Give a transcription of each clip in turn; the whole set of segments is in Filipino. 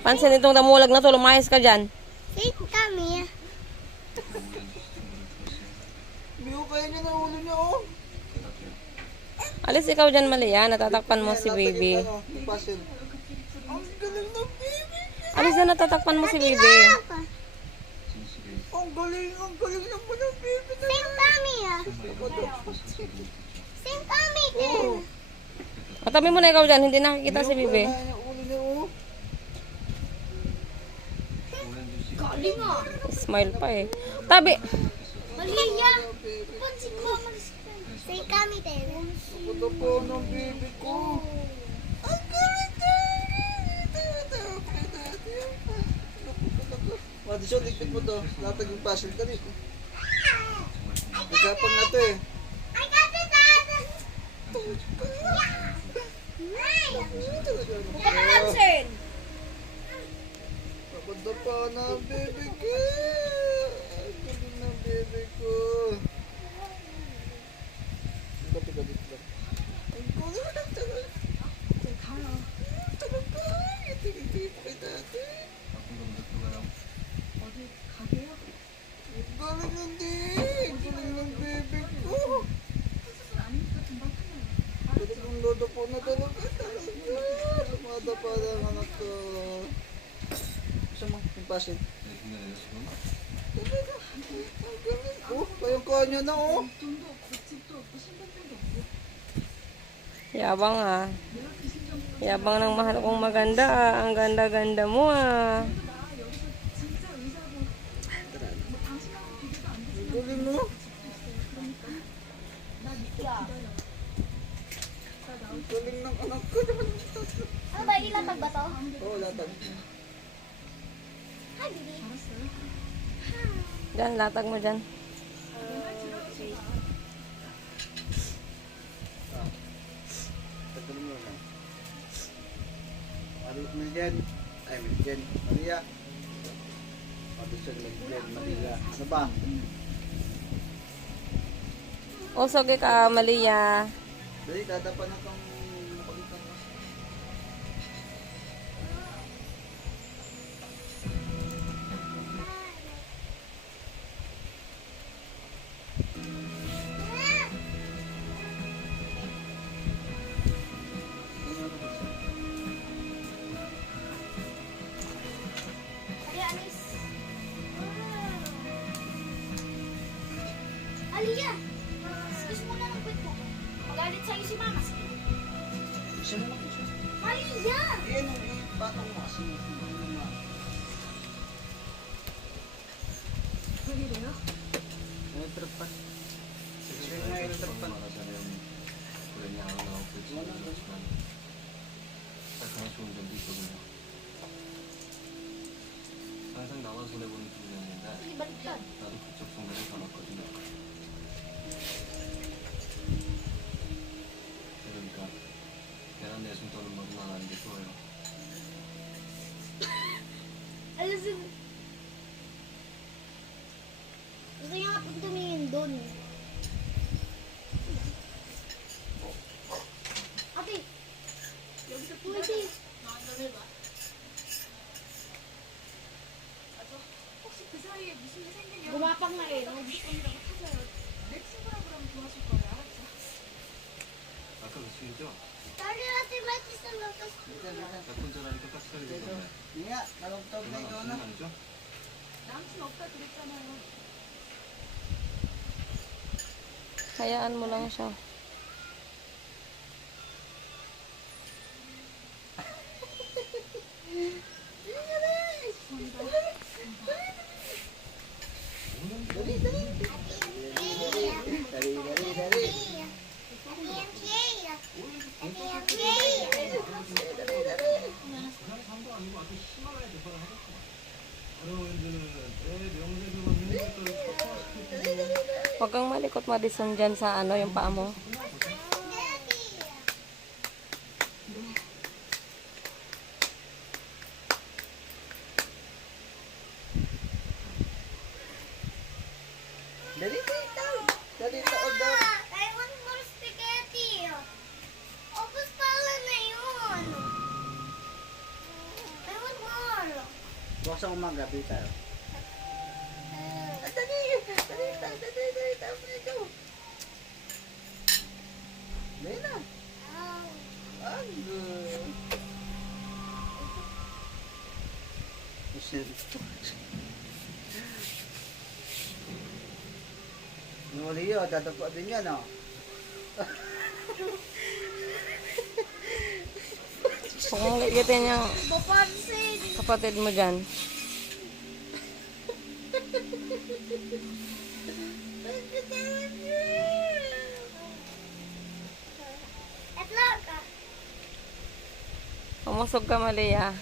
Pansin itong damulag na to, lumayas ka dyan. Sit kami. Biyo kayo niya na ulo niya, oh. Alis ikaw dyan, Malia. Natatakpan mo si baby. Ano, yung puzzle. Ang galing ng baby. Alis na, natatakpan mo si baby. Ang galing naman ng baby na. Sit kami. Sit kami din. Matabi mo na ikaw dyan, hindi nakikita si baby. Kaya niya ulo niya, oh. Galing ah. Smile pa eh. Tabi. Malia. Pansin ko. Sit kami din. Ako po ng baby ko. Ang galing Madison, ligpit mo to. Latag yung puzzle ka dito. Nagkapag na to eh. I got it, Dad. Pansin. Papunta pa na ang baby ko. Ang galing ng baby ko. Tiga dito lang. Ang galing ng talaga. Talaga. Itigil kay dati. Ang galing hindi. Ang galing ng baby ko. Talagang lodo po na talaga. Lumada pa lang anak ko. Gusto mo yung pasin? Talaga. Ang galing. Oh, kayong kanya na oh. Yabang ah. Yabang ng mahal kong maganda ah. Ang ganda-ganda mo ah. Ang galing mo. Ang galing ng anak ko. Ano ba, ilatag ba to? Oo, latag. Hi, baby. Dyan, latag mo dyan. Tagalin mo lang. Miljen. Ay, Miljen. Maria. Madison, Miljen, Maria. Ano ba? Usog ka, Malia. Dali, dadapan na kang napagita mo. Maria, anis. Alia, excuse mo na ng kwit mo. Magalit sa'yo si Mama. Isa na lang isa. Malia! Iyan ang batang mo kasi. Electric pan. Sige nga, electric pan. 항상 나만 손해보는 기분이었는데 Sige, baliktad. 나도 그쪽 손해를 받았거든요. 그러니까 내가 내손 떠는 머리만 하는 게 좋아요. Alisin. Gusto niya nga pong tumingin doon. Ate, pwede. 혹시 그 사이에 무슨 일 생기면 Gumapang na eh. 언니라고 찾아요. 내 친구라고 그러면 도와줄 거예요. 알았죠? 아까 그 수이죠? Sorry, ate, ba't isang lakas? 몇 번 전화니까 딱 소리 듣던데. Nga, nalagtog na ikaw 얼마나 na. 아니죠? 남친 없다 그랬잖아요. Hayaan mo lang siya. Dali, dali. Dali, dali, dali. 상도 아니고 아주 심하게 대파를 하겠구나. 어려운들은 내 명세서만 있는 것들을 척화시킬 뿐이고 Huwag kang malikot, Madison, dyan sa ano, yung paa mo. Dali, dali, daw. Dali, taod daw. I want more spaghetti. Ubus pala na yun. I want more. Bukas ang umaga, bili tayo. Dali! Dali na. Nuli yun, dadapo din yan, oh. Kung likitin yung Papansin. kapatid mo dyan. Etlog ka. Pumusog ka, Malia.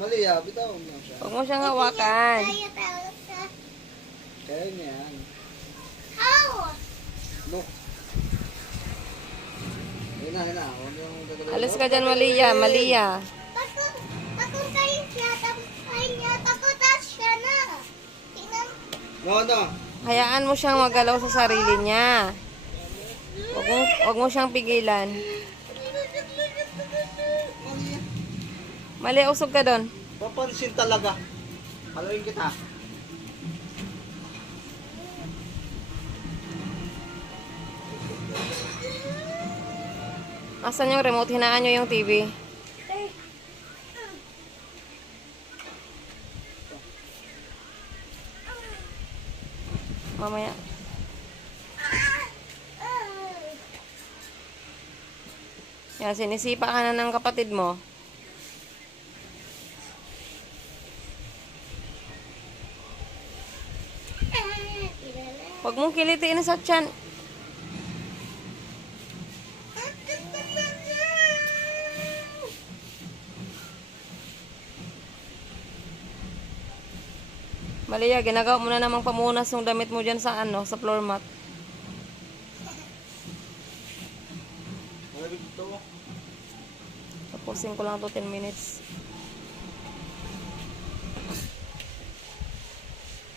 Mali ah, bitaw mo siya. Huwag mo siyang hawakan. Kaya niya yan. How? Look. Hina. Huwag yung gagawin. Alis ka dyan, Malia. Malia. Takot kayo siya, tapos taas siya na. Tingnan. No. Hayaan mo siyang magalaw sa sarili niya. Huwag mo siyang pigilan. Mali, usog ka doon. Papansin talaga. Haluin kita. Asan yung remote? Hinaan nyo yung TV. Mamaya. Yan, sinisipa ka na ng kapatid mo. Huwag mong kilitiin sa tiyan. Malia, ginagawa mo na namang pamunas ng damit mo dyan sa sa floor mat. Malamig ito. Tapusin ko lang to 10 minutes.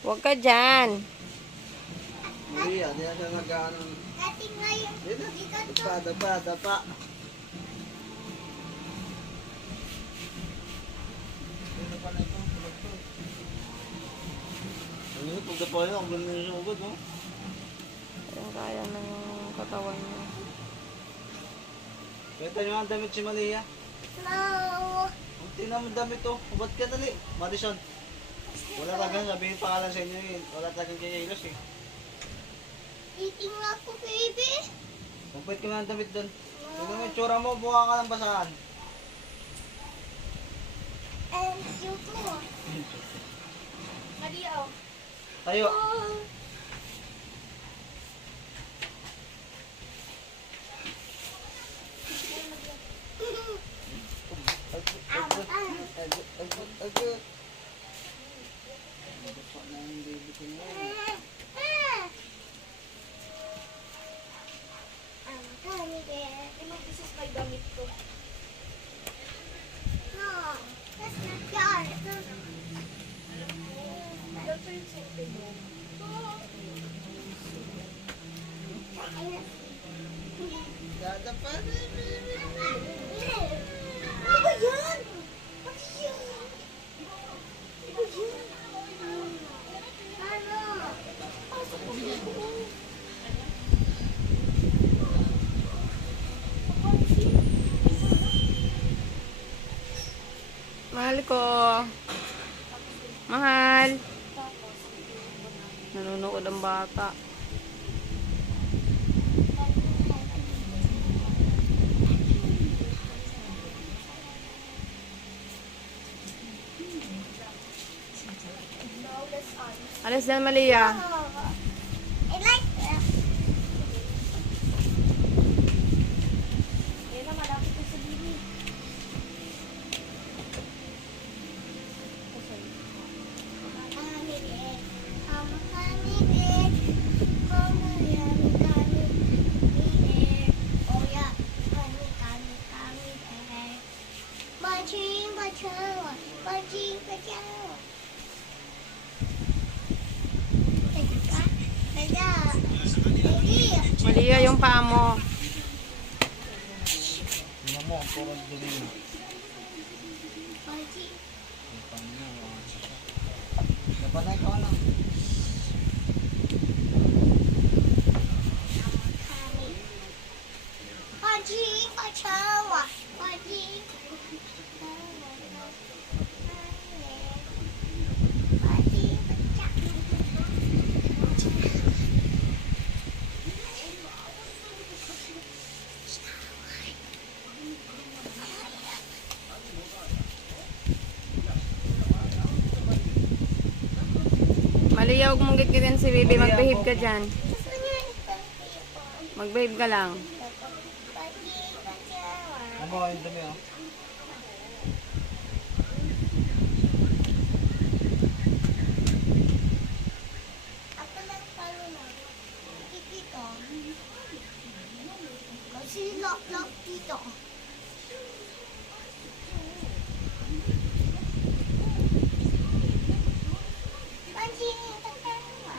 Huwag ka dyan. Mali ah, di na siya nag-ano. Dating ngayon. Dapa. Ano yung pagdapa yun? Ang ganda niya agad, oh. Kaya na yung katawan niya. Benta niyo ang damit si Malia. No. Ang tingnan mo damit, oh. Ubad ka dali. Madison. Wala talagang sabihin pangalan sa inyo eh. Wala talagang kaya ilos eh. Eating ako, baby. Magpait ka nga ng damit doon. Tignan mo yung tsura mo, buka ka ng basahan. And you too. Malia. Tayo. Agad. Baka na yung baby ko ngayon. This is my damit ko. No, that's not yours. That's yung safety mo. Dadapa na yung baby. Ano ba yan? Ano yan? Ano yan? Ano? Pasok ko dito. Mahal ko. Mahal. Nanonood ang bata. Alis dyan, Malia. I like that. Yan na, malapit na sa bini. pacawa. Pachi, pacawa. Malia yung paa mo. Tingnan mo, ang puro dumi mo. Pachi. Napanay ka na. Pachi, pacawa. Pachi. Pachi, Malia, huwag mong gitgitin si baby. Mag-behave ka dyan. Mag-behave ka lang. Ano mo yung dumi oh. Ako lang palo na. Dito. Kasi lock dito. Panji, tatawa.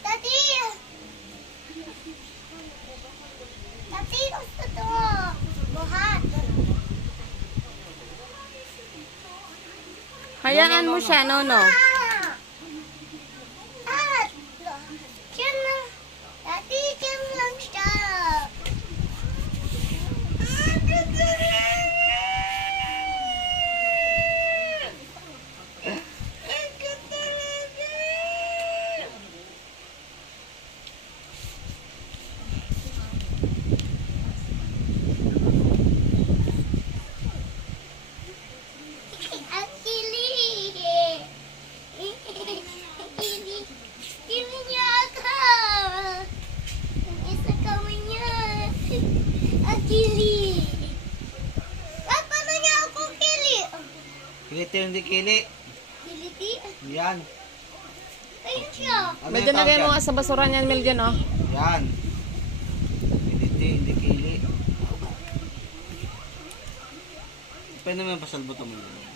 Tati! Tati, gusto to. Buhat. Hayaan mo siya, Nono. Diyan lang. Tati, diyan lang siya. Kiliti hindi kili. Kiliti? Yan. Ayun siya. Ano Medyo yung tawag lagay mo yan? nga sa basura niyan, Mel, dyan, oh. Yan. Kiliti hindi kili. Pwede naman pasalbot mo yun.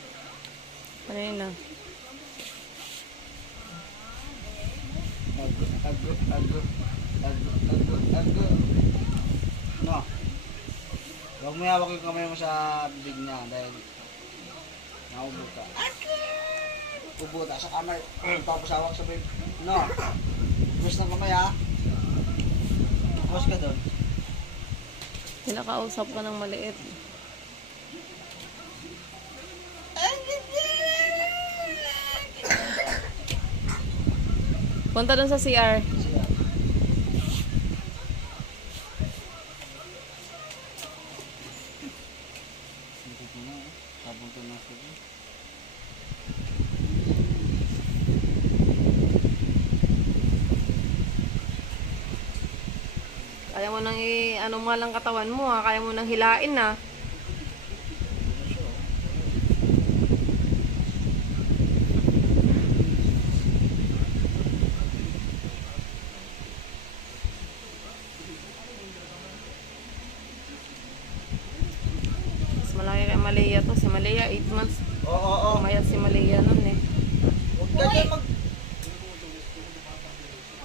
Ano yun, ah? Ago. No. Huwag mo hawak yung kamay mo sa bibig niya dahil naubo ka. Ubo ka sa kamay. Tapos hawak sa bibig. No. Bus ng kamay ha. Bus ka doon. Kinakausap ka ng maliit. Punta dun sa CR. Siya. Dito ko na. Sabon ko na siya. Kaya mo nang ano mo lang katawan mo, ha? Kaya mo nang hilain, na. Mas malaki kay Malia to. Si Malia, 8 months. Oo. Umayat si Malia nun, eh. Huwag ka dyan mag...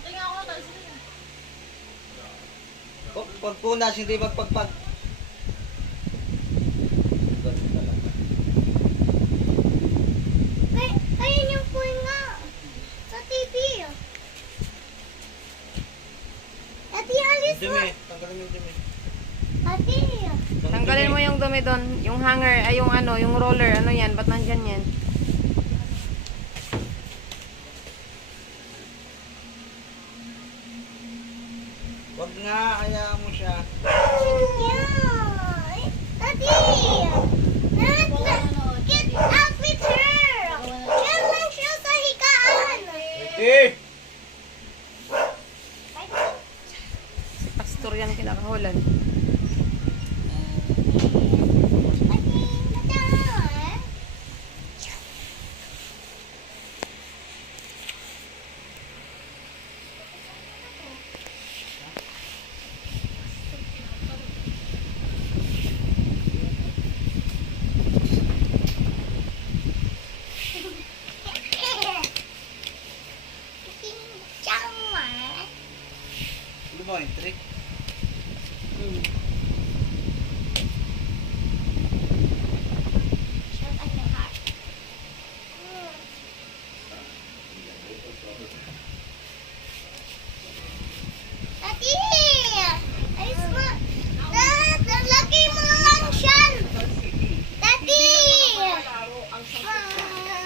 Okay nga ako, tayo sila. Pagpunas, hindi magpagpag. Ganun talaga. Ayun yung pool nga. Sa TV. Ate, alis mo. Dumi. Tanggalin mo yung dumi. Ate. Tanggalin mo yung dumi doon. Yung hanger, ay yung ano, yung roller. Ano yan? Ba't nandyan yan? Huwag nga, hayaan mo siya. Yeah. Ate. Get out with her. Diyan lang siya sa higaan. Si Pastor yan kinakahulan. Ate, madam. Shut up your heart. Tati! Ayos mo! Lagay mo lang siya! Tati!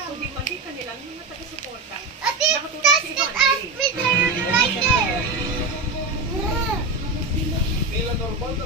Kundi mali ka nilang mga taga-suporta. Tati, that's it as with the lighter! Tila normal na